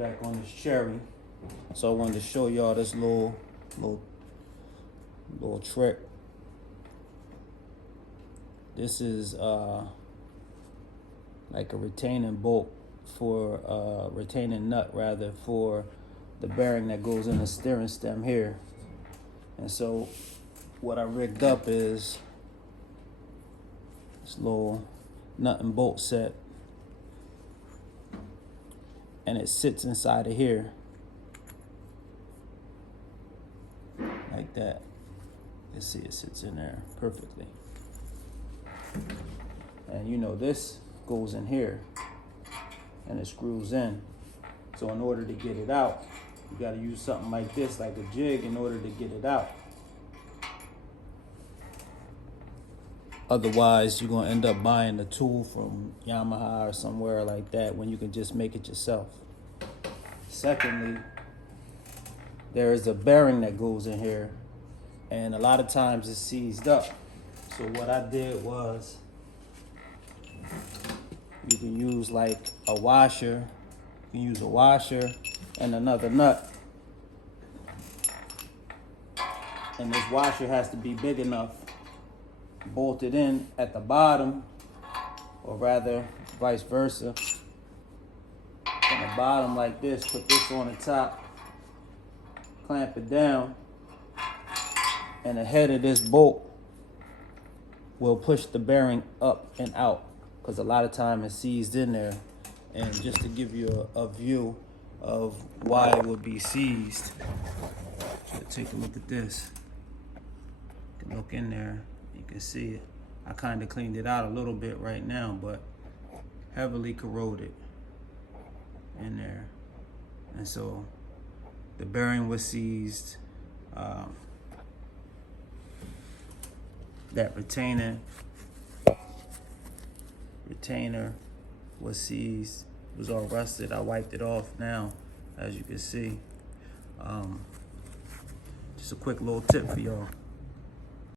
back on this cherry. So I wanted to show y'all this little trick. This is like a retaining bolt for retaining nut rather for the bearing that goes in the steering stem here. And so what I rigged up is this little nut and bolt set, and it sits inside of here like that. You see it sits in there perfectly. And you know this goes in here and it screws in. So in order to get it out, you got to use something like this, like a jig, in order to get it out. Otherwise, you're going to end up buying a tool from Yamaha or somewhere like that when you can just make it yourself. Secondly, there is a bearing that goes in here, and a lot of times it's seized up. So what I did was, you can use like a washer. You can use a washer and another nut. And this washer has to be big enough, bolted in at the bottom, or rather vice versa. From the bottom like this, put this on the top, clamp it down, and the head of this bolt will push the bearing up and out, because a lot of time it's seized in there. And just to give you a view of why it would be seized, take a look at this. You can look in there, you can see it. I kind of cleaned it out a little bit right now, but heavily corroded in there. And so the bearing was seized. That retainer was seized. It was all rusted. I wiped it off now, as you can see. Just a quick little tip for y'all.